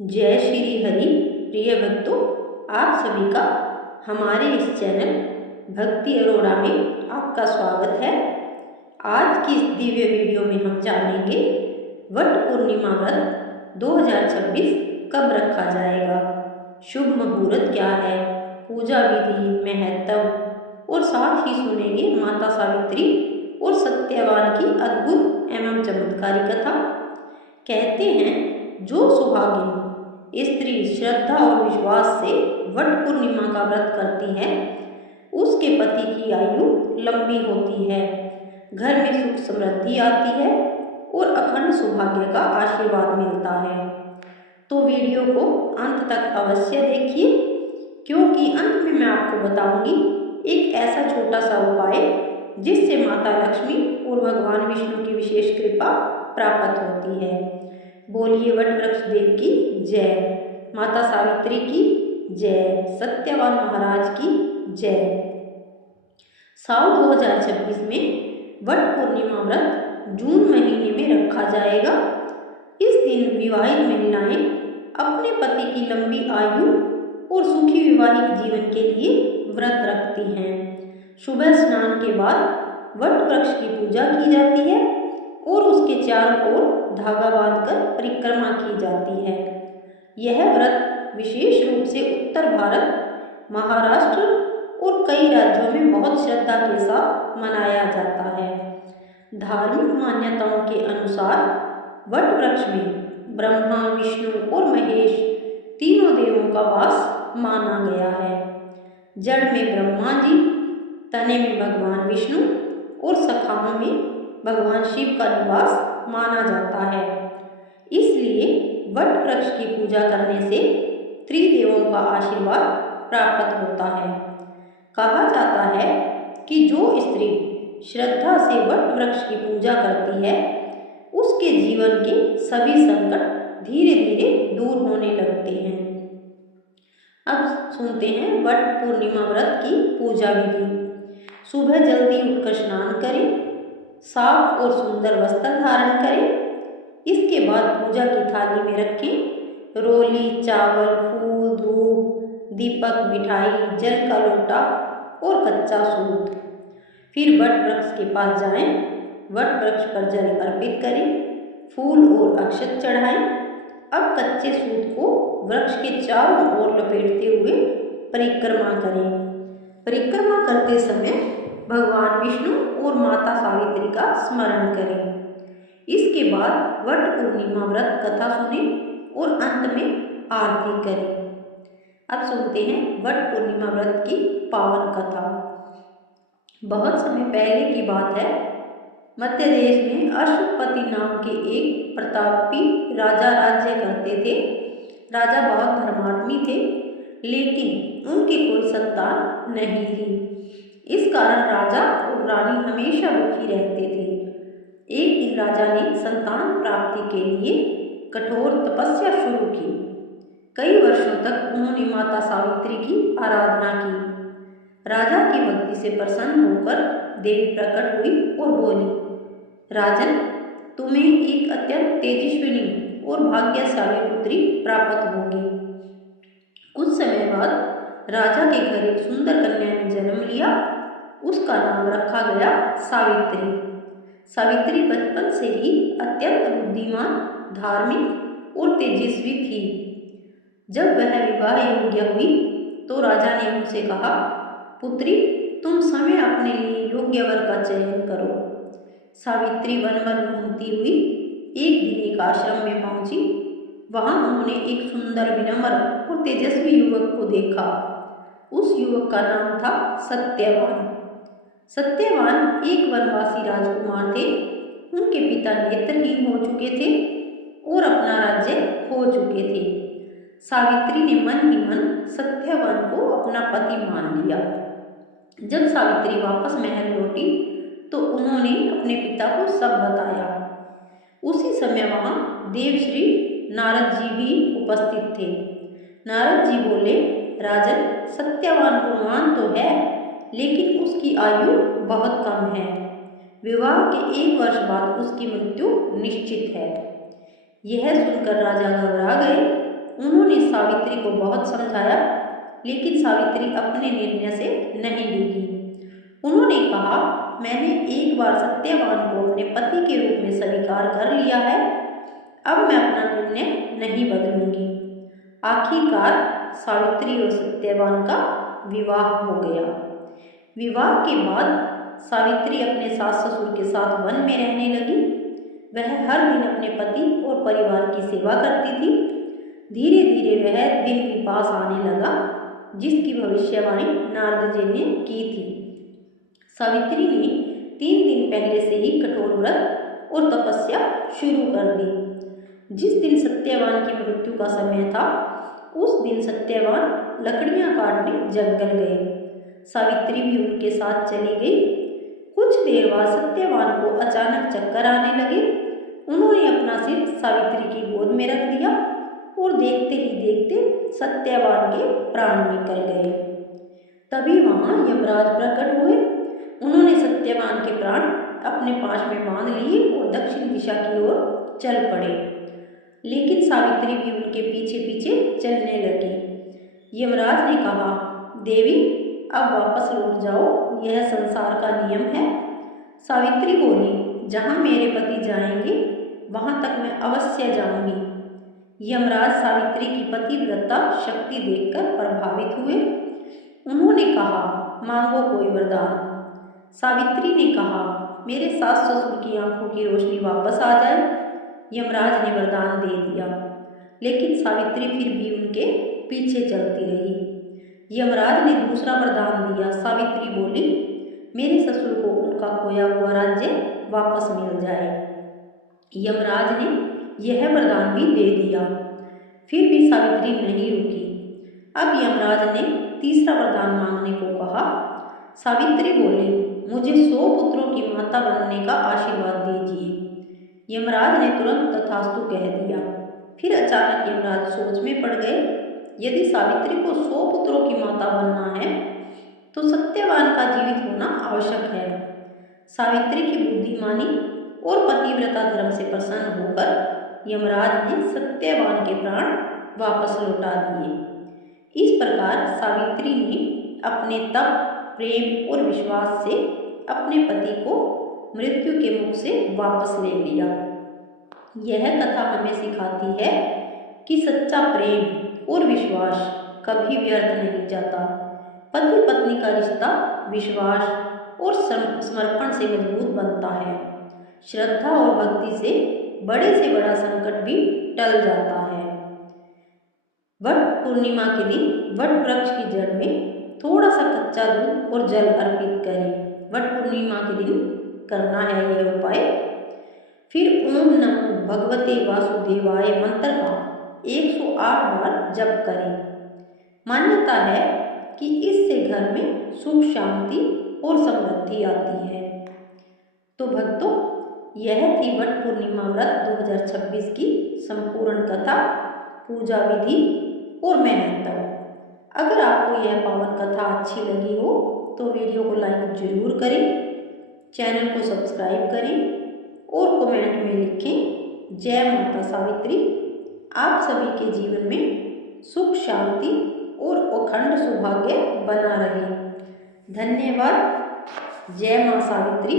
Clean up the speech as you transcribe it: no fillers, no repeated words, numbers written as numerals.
जय श्री हरि। प्रिय भक्तों, आप सभी का हमारे इस चैनल भक्ति अरोड़ा में आपका स्वागत है। आज की इस दिव्य वीडियो में हम जानेंगे वट पूर्णिमा व्रत 2026 कब रखा जाएगा, शुभ मुहूर्त क्या है, पूजा विधि, महत्व और साथ ही सुनेंगे माता सावित्री और सत्यवान की अद्भुत एवं चमत्कारी कथा। कहते हैं जो सुहागिन स्त्री श्रद्धा और विश्वास से वट पूर्णिमा का व्रत करती है उसके पति की आयु लंबी होती है, घर में सुख समृद्धि आती है और अखंड सौभाग्य का आशीर्वाद मिलता है। तो वीडियो को अंत तक अवश्य देखिए, क्योंकि अंत में मैं आपको बताऊंगी एक ऐसा छोटा सा उपाय जिससे माता लक्ष्मी और भगवान विष्णु की विशेष कृपा प्राप्त होती है। बोलिए वट वृक्ष देव की जय, माता सावित्री की जय, सत्यवान महाराज की जय। साल 2026 में वट पूर्णिमा व्रत जून महीने में रखा जाएगा। इस दिन विवाहित महिलाएं अपने पति की लंबी आयु और सुखी वैवाहिक जीवन के लिए व्रत रखती हैं। सुबह स्नान के बाद वट वृक्ष की पूजा की जाती है और उसके चारों ओर धागा बांधकर परिक्रमा की जाती है। यह व्रत विशेष रूप से उत्तर भारत, महाराष्ट्र और कई राज्यों में बहुत श्रद्धा के साथ मनाया जाता है। धार्मिक मान्यताओं के अनुसार वट वृक्ष में ब्रह्मा, विष्णु और महेश तीनों देवों का वास माना गया है। जड़ में ब्रह्मा जी, तने में भगवान विष्णु और शाखाओं में भगवान शिव का निवास माना जाता है। इसलिए वट वृक्ष की पूजा करने से त्रिदेवों का आशीर्वाद प्राप्त होता है। कहा जाता है कि जो स्त्री श्रद्धा से वट वृक्ष की पूजा करती है उसके जीवन के सभी संकट धीरे धीरे दूर होने लगते हैं। अब सुनते हैं वट पूर्णिमा व्रत की पूजा विधि। सुबह जल्दी उठकर स्नान करें, साफ और सुंदर वस्त्र धारण करें। इसके बाद पूजा की थाली में रखें रोली, चावल, फूल, धूप, दीपक, मिठाई, जल का लोटा और कच्चा सूत। फिर वट वृक्ष के पास जाएं, वट वृक्ष पर जल अर्पित करें, फूल और अक्षत चढ़ाएं। अब कच्चे सूत को वृक्ष के चारों ओर लपेटते हुए परिक्रमा करें। परिक्रमा करते समय भगवान विष्णु और माता सावित्री का स्मरण करें। इसके बाद वट पूर्णिमा व्रत कथा सुनें और अंत में आरती करें। अब सुनते हैं वट पूर्णिमा व्रत की पावन कथा। बहुत समय पहले की बात है, मध्य देश में अश्वपति नाम के एक प्रतापी राजा राज्य करते थे। राजा बहुत धर्मात्मी थे, लेकिन उनकी कोई संतान नहीं थी। इस कारण राजा और रानी हमेशा दुखी रहते थे। एक दिन राजा ने संतान प्राप्ति के लिए कठोर तपस्या शुरू की। कई वर्षों तक उन्होंने माता सावित्री की आराधना की। राजा की भक्ति से प्रसन्न होकर देवी प्रकट हुई और बोली, राजन, तुम्हें एक अत्यंत तेजस्विनी और भाग्यशाली पुत्री प्राप्त होगी। कुछ समय बाद राजा के घर एक सुंदर कन्या ने जन्म लिया। उसका नाम रखा गया सावित्री। सावित्री बचपन से ही अत्यंत बुद्धिमान, धार्मिक और तेजस्वी थी। जब वह विवाह योग्य हुई तो राजा ने उनसे कहा, पुत्री, तुम समय अपने लिए योग्य वर का चयन करो। सावित्री वन वन घूमती हुई एक दिन एक आश्रम में पहुंची। वहां उन्होंने एक सुंदर, विनम्र और तेजस्वी युवक को देखा। उस युवक का नाम था सत्यवान। सत्यवान एक वनवासी राजकुमार थे। उनके पिता नेत्रहीन हो चुके थे और अपना राज्य खो चुके थे। सावित्री ने मन ही मन सत्यवान को अपना पति मान लिया। जब सावित्री वापस महल लौटी तो उन्होंने अपने पिता को सब बताया। उसी समय वहां देवश्री नारद जी भी उपस्थित थे। नारद जी बोले, राजन, सत्यवान गुणवान तो है, लेकिन उसकी आयु बहुत कम है। विवाह के 1 वर्ष बाद उसकी मृत्यु निश्चित है। यह सुनकर राजा घबरा गए। सावित्री को बहुत समझाया, लेकिन सावित्री अपने निर्णय से नहीं रुकी। उन्होंने कहा, मैंने एक बार सत्यवान को अपने पति के रूप में स्वीकार कर लिया है, अब मैं अपना निर्णय नहीं बदलूंगी। आखिरकार सावित्री और सत्यवान का विवाह हो गया। विवाह के बाद सावित्री अपने सास ससुर के साथ वन में रहने लगी। वह हर दिन अपने पति और परिवार की सेवा करती थी। धीरे धीरे वह दिन भी पास आने लगा जिसकी भविष्यवाणी नारद जी ने की थी। सावित्री ने 3 दिन पहले से ही कठोर व्रत और तपस्या शुरू कर दी। जिस दिन सत्यवान की मृत्यु का समय था, उस दिन सत्यवान लकड़ियां काटने जंगल गए। सावित्री भी उनके साथ चली गई। कुछ देर बाद सत्यवान को अचानक चक्कर आने लगे। उन्होंने अपना सिर सावित्री की गोद में रख दिया और देखते ही देखते सत्यवान के प्राण निकल गए। तभी वहां यमराज प्रकट हुए। उन्होंने सत्यवान के प्राण अपने पाश में बांध लिए और दक्षिण दिशा की ओर चल पड़े, लेकिन सावित्री भी उनके पीछे पीछे चलने लगी। यमराज ने कहा, देवी अब वापस लौट जाओ, यह संसार का नियम है। सावित्री बोली, जहाँ मेरे पति जाएंगे वहाँ तक मैं अवश्य जाऊंगी। यमराज सावित्री की पतिव्रता शक्ति देखकर प्रभावित हुए। उन्होंने कहा, मांगो कोई वरदान। सावित्री ने कहा, मेरे सास ससुर की आंखों की रोशनी वापस आ जाए। यमराज ने वरदान दे दिया, लेकिन सावित्री फिर भी उनके पीछे चलती रही। यमराज ने दूसरा वरदान दिया। सावित्री बोली, मेरे ससुर को उनका खोया हुआ राज्य वापस मिल जाए। यमराज ने यह वरदान भी दे दिया, फिर भी सावित्री नहीं रुकी। अब यमराज ने तीसरा वरदान मांगने को कहा। सावित्री बोली, मुझे 100 पुत्रों की माता बनने का आशीर्वाद दीजिए। यमराज ने तुरंत तथास्तु कह दिया। फिर अचानक यमराज सोच में पड़ गए। यदि सावित्री को 100 पुत्रों की माता बनना है तो सत्यवान का जीवित होना आवश्यक है। सावित्री की बुद्धिमानी और पतिव्रता धर्म से प्रसन्न होकर यमराज ने सत्यवान के प्राण वापस लौटा दिए। इस प्रकार सावित्री ने अपने तप, प्रेम और विश्वास से अपने पति को मृत्यु के मुख से वापस ले लिया। यह कथा हमें सिखाती है कि सच्चा प्रेम और विश्वास कभी व्यर्थ नहीं जाता। पति पत्नी का रिश्ता विश्वास और समर्पण से मजबूत बनता है। श्रद्धा और भक्ति से बड़े बड़ा संकट भी टल जाता है। वट पूर्णिमा के दिन वट वृक्ष की जड़ में थोड़ा सा कच्चा दूध और जल अर्पित करें। वट पूर्णिमा के दिन करना है यह उपाय। फिर ओम नमो भगवते वासुदेवाय मंत्र का 108 बार जप करें। मान्यता है कि इससे घर में सुख, शांति और समृद्धि आती है। तो भक्तों, यह थी वट पूर्णिमा व्रत 2026 की संपूर्ण कथा, पूजा विधि और महत्व। अगर आपको यह पावन कथा अच्छी लगी हो तो वीडियो को लाइक जरूर करें, चैनल को सब्सक्राइब करें और कमेंट में लिखें, जय माता सावित्री। आप सभी के जीवन में सुख, शांति और अखंड सौभाग्य बना रहे। धन्यवाद। जय मां सावित्री।